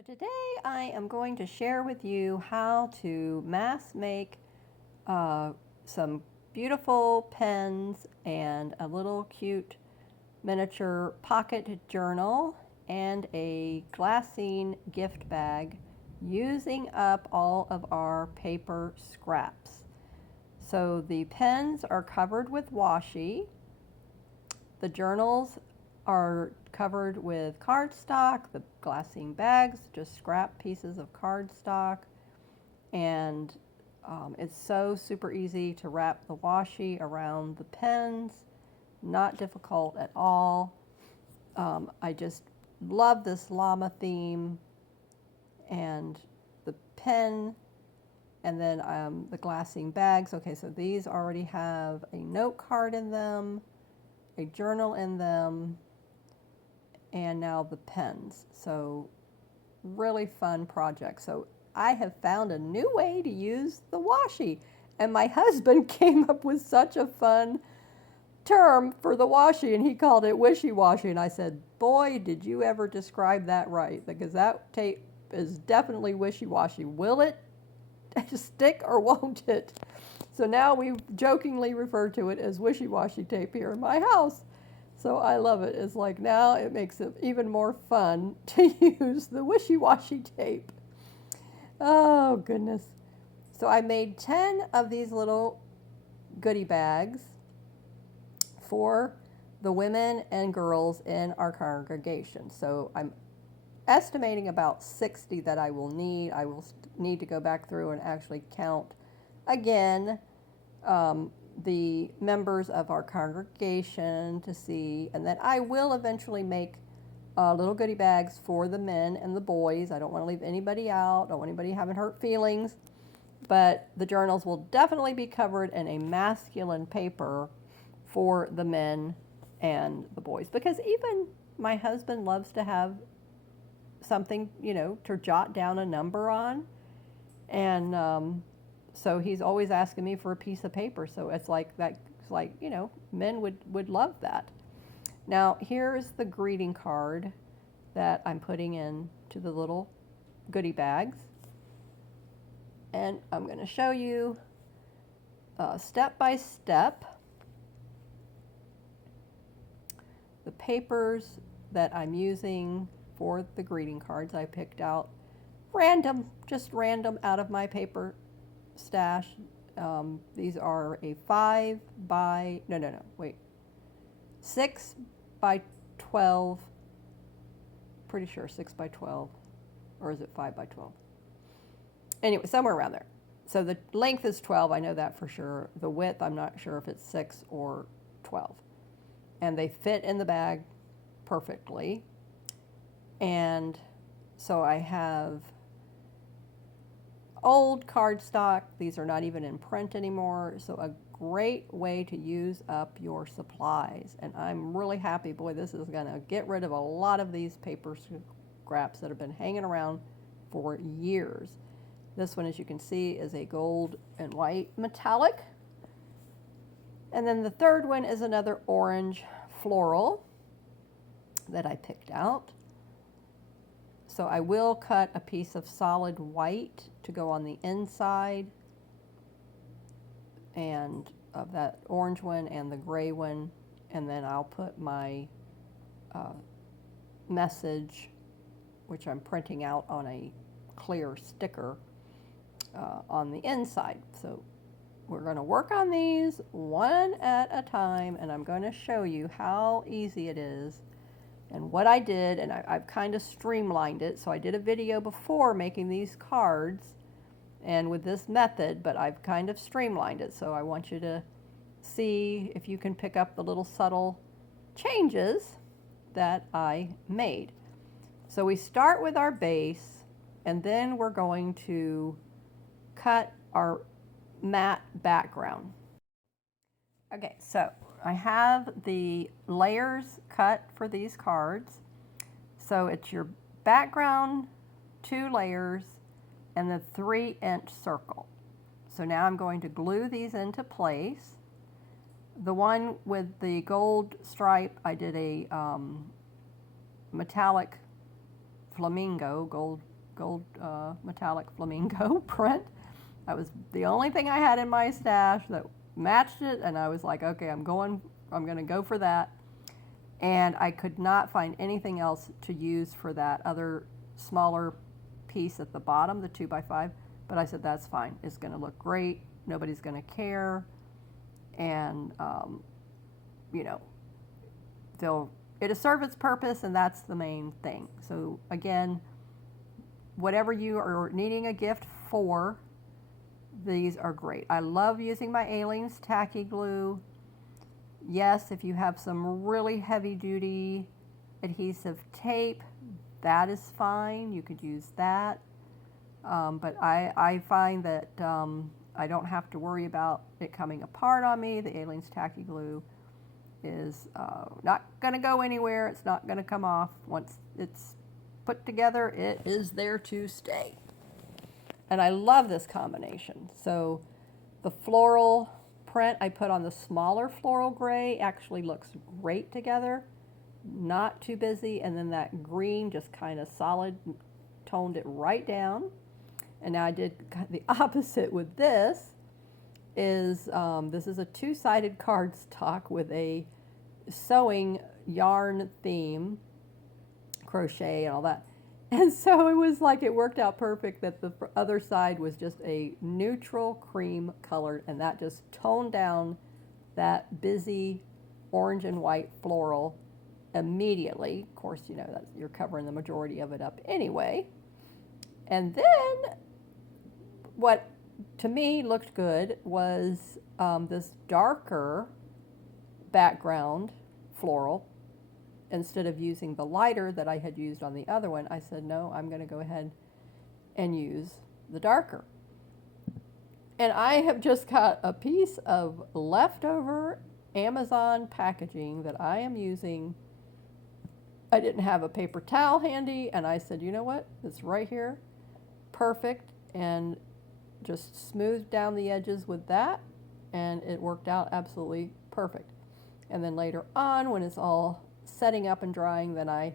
So today I am going to share with you how to mass make some beautiful pens and a little cute miniature pocket journal and a glassine gift bag using up all of our paper scraps. So the pens are covered with washi. The journals are covered with cardstock. The glassine bags, just scrap pieces of cardstock. And it's so super easy to wrap the washi around the pens. Not difficult at all. I just love this llama theme and the pen and then the glassine bags. Okay, so these already have a note card in them, a journal in them, and now the pens. So really fun project. So I have found a new way to use the washi, and my husband came up with such a fun term for the washi, and he called it wishy-washy. And I said, boy, did you ever describe that right, because that tape is definitely wishy-washy. Will it stick or won't it? So now we jokingly refer to it as wishy-washy tape here in my house. So I love it. It's like now it makes it even more fun to use the wishy-washy tape. Oh, goodness. So I made 10 of these little goodie bags for the women and girls in our congregation. So I'm estimating about 60 that I will need. I will need to go back through and actually count again the members of our congregation to see, and then I will eventually make little goodie bags for the men and the boys. I don't want to leave anybody out. Don't want anybody having hurt feelings. But the journals will definitely be covered in a masculine paper for the men and the boys, because even my husband loves to have something, to jot down a number on. And so he's always asking me for a piece of paper. So it's like that, it's like, men would love that. Now here's the greeting card that I'm putting into the little goodie bags. And I'm going to show you step by step the papers that I'm using for the greeting cards. I picked out just random out of my paper stash. These are a 6 by 12, pretty sure 6 by 12, or is it 5 by 12? Anyway, somewhere around there. So the length is 12, I know that for sure. The width, I'm not sure if it's 6 or 12. And they fit in the bag perfectly. And so I have old cardstock. These are not even in print anymore. So a great way to use up your supplies. And I'm really happy. Boy, this is going to get rid of a lot of these paper scraps that have been hanging around for years. This one, as you can see, is a gold and white metallic. And then the third one is another orange floral that I picked out. So I will cut a piece of solid white to go on the inside and of that orange one and the gray one, and then I'll put my message, which I'm printing out on a clear sticker, on the inside. So we're going to work on these one at a time, and I'm going to show you how easy it is and what I did. And I've kind of streamlined it. So I did a video before making these cards and with this method, but I've kind of streamlined it. So I want you to see if you can pick up the little subtle changes that I made. So we start with our base, and then we're going to cut our matte background. Okay, so I have the layers cut for these cards. So it's your background, 2 layers, and the 3-inch circle. So now I'm going to glue these into place. The one with the gold stripe, I did a metallic flamingo, gold metallic flamingo print. That was the only thing I had in my stash that matched it, and I was like, okay, I'm going to go for that. And I could not find anything else to use for that other smaller piece at the bottom, the 2x5. But I said, that's fine. It's going to look great. Nobody's going to care. And, you know, it'll serve its purpose, and that's the main thing. So again, whatever you are needing a gift for, these are great. I love using my Aleene's tacky glue. Yes, if you have some really heavy duty adhesive tape, that is fine. You could use that. But I find that I don't have to worry about it coming apart on me. The Aleene's tacky glue is not going to go anywhere. It's not going to come off. Once it's put together, it is there to stay. And I love this combination. So the floral print I put on the smaller floral gray actually looks great together. Not too busy. And then that green just kind of solid toned it right down. And now I did the opposite with this. This is a two-sided cardstock with a sewing yarn theme, crochet and all that. And so it was like it worked out perfect that the other side was just a neutral cream colored, and that just toned down that busy orange and white floral immediately. Of course, you know, you're covering the majority of it up anyway. And then what to me looked good was this darker background floral. Instead of using the lighter that I had used on the other one, I said, no, I'm going to go ahead and use the darker. And I have just got a piece of leftover Amazon packaging that I am using. I didn't have a paper towel handy, and I said, you know what? It's right here. Perfect. And just smoothed down the edges with that, and it worked out absolutely perfect. And then later on, when it's all setting up and drying, then I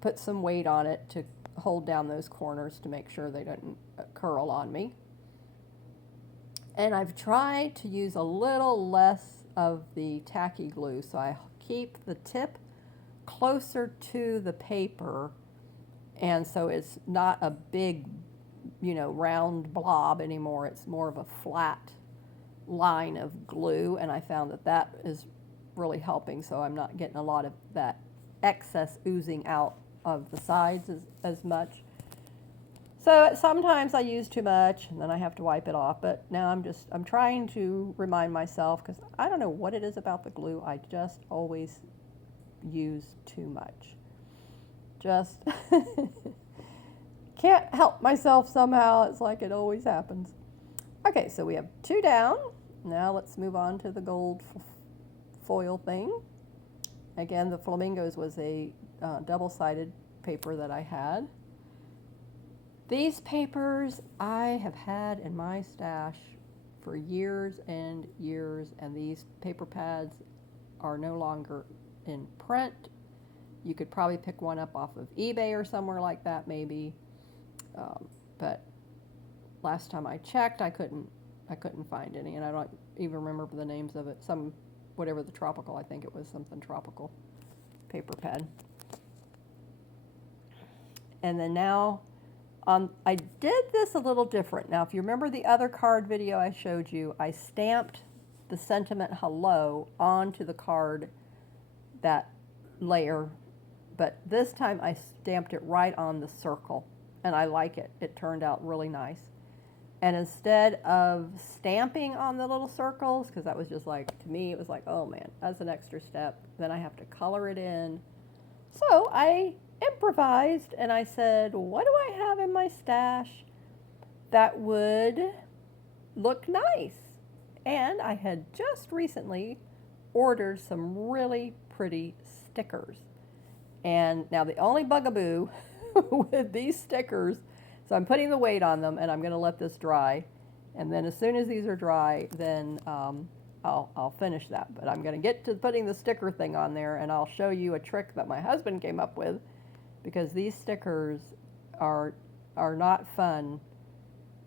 put some weight on it to hold down those corners to make sure they don't curl on me. And I've tried to use a little less of the tacky glue, so I keep the tip closer to the paper, and so it's not a big, you know, round blob anymore. It's more of a flat line of glue, and I found that that is really helping, so I'm not getting a lot of that excess oozing out of the sides as much. So sometimes I use too much and then I have to wipe it off, but now I'm trying to remind myself, because I don't know what it is about the glue, I just always use too much. Just can't help myself somehow. It's like it always happens. Okay, so we have 2 down. Now let's move on to the gold foil thing. Again, the flamingos was a double-sided paper that I had. These papers I have had in my stash for years and years, and these paper pads are no longer in print. You could probably pick one up off of eBay or somewhere like that maybe, but last time I checked, I couldn't find any, and I don't even remember the names of it. Whatever the tropical, I think it was something tropical paper pad. And then now, I did this a little different. Now, if you remember the other card video I showed you, I stamped the sentiment hello onto the card, that layer, but this time I stamped it right on the circle, and I like it. It turned out really nice. And instead of stamping on the little circles, because that was just like, to me, it was like, oh man, that's an extra step. Then I have to color it in. So I improvised and I said, what do I have in my stash that would look nice? And I had just recently ordered some really pretty stickers. And now the only bugaboo with these stickers, so I'm putting the weight on them, and I'm going to let this dry. And then as soon as these are dry, then I'll finish that. But I'm going to get to putting the sticker thing on there, and I'll show you a trick that my husband came up with because these stickers are not fun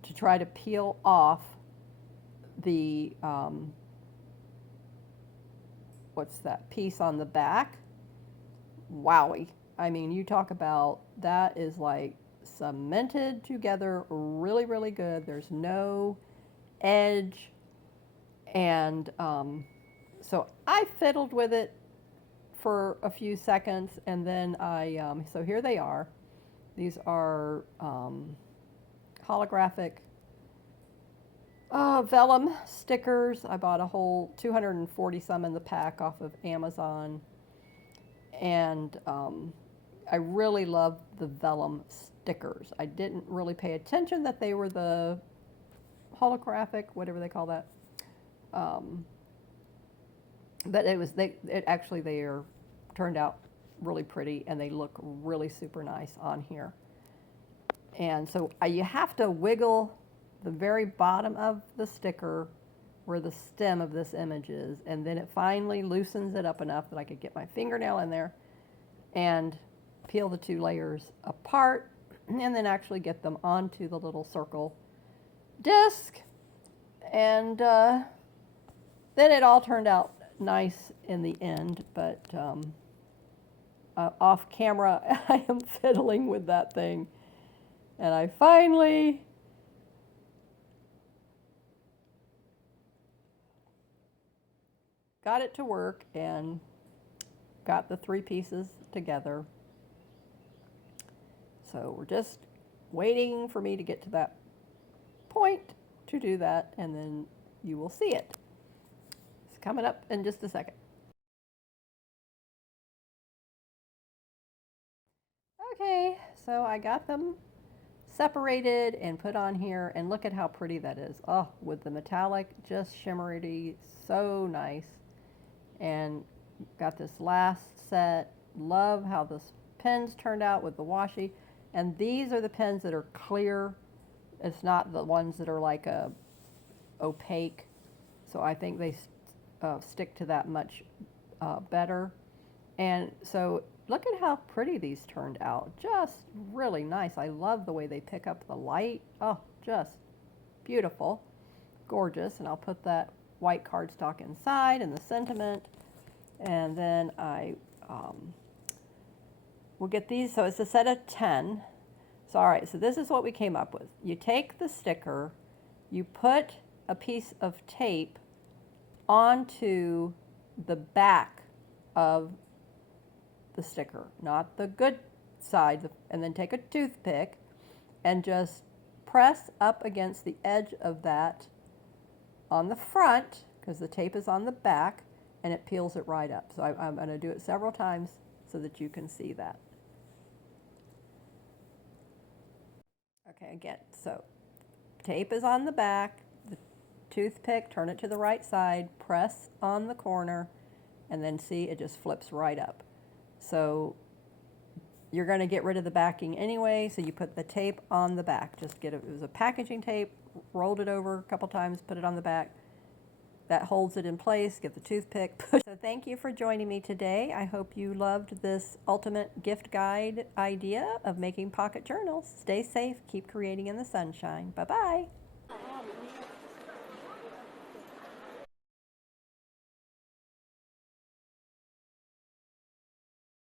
to try to peel off the what's that piece on the back. Wowie. I mean, you talk about that is like cemented together really, really good. There's no edge. And so I fiddled with it for a few seconds, and then so here they are. These are holographic vellum stickers. I bought a whole 240 some in the pack off of Amazon. And I really love the vellum stickers. I didn't really pay attention that they were the holographic, whatever they call that. But it actually they turned out really pretty, and they look really super nice on here. And so you have to wiggle the very bottom of the sticker where the stem of this image is, and then it finally loosens it up enough that I could get my fingernail in there and peel the two layers apart, and then actually get them onto the little circle disc. And then it all turned out nice in the end, but off camera I am fiddling with that thing, and I finally got it to work and got the three pieces together. So we're just waiting for me to get to that point to do that, and then you will see it. It's coming up in just a second. Okay, so I got them separated and put on here, and look at how pretty that is. Oh, with the metallic, just shimmery, so nice. And got this last set. Love how the pens turned out with the washi. And these are the pens that are clear. It's not the ones that are like a opaque. So I think they stick to that much better. And so look at how pretty these turned out. Just really nice. I love the way they pick up the light. Oh, just beautiful. Gorgeous. And I'll put that white cardstock inside and the sentiment. And then I will get these. So it's a set of 10. So all right, so this is what we came up with. You take the sticker, you put a piece of tape onto the back of the sticker, not the good side, and then take a toothpick and just press up against the edge of that on the front, because the tape is on the back, and it peels it right up. So I'm going to do it several times so that you can see that. Okay, again, so tape is on the back, the toothpick, turn it to the right side, press on the corner, and then see it just flips right up. So you're going to get rid of the backing anyway, so you put the tape on the back. Just get it was a packaging tape, rolled it over a couple times, put it on the back. That holds it in place. Get the toothpick. So thank you for joining me today. I hope you loved this ultimate gift guide idea of making pocket journals. Stay safe. Keep creating in the sunshine. Bye-bye.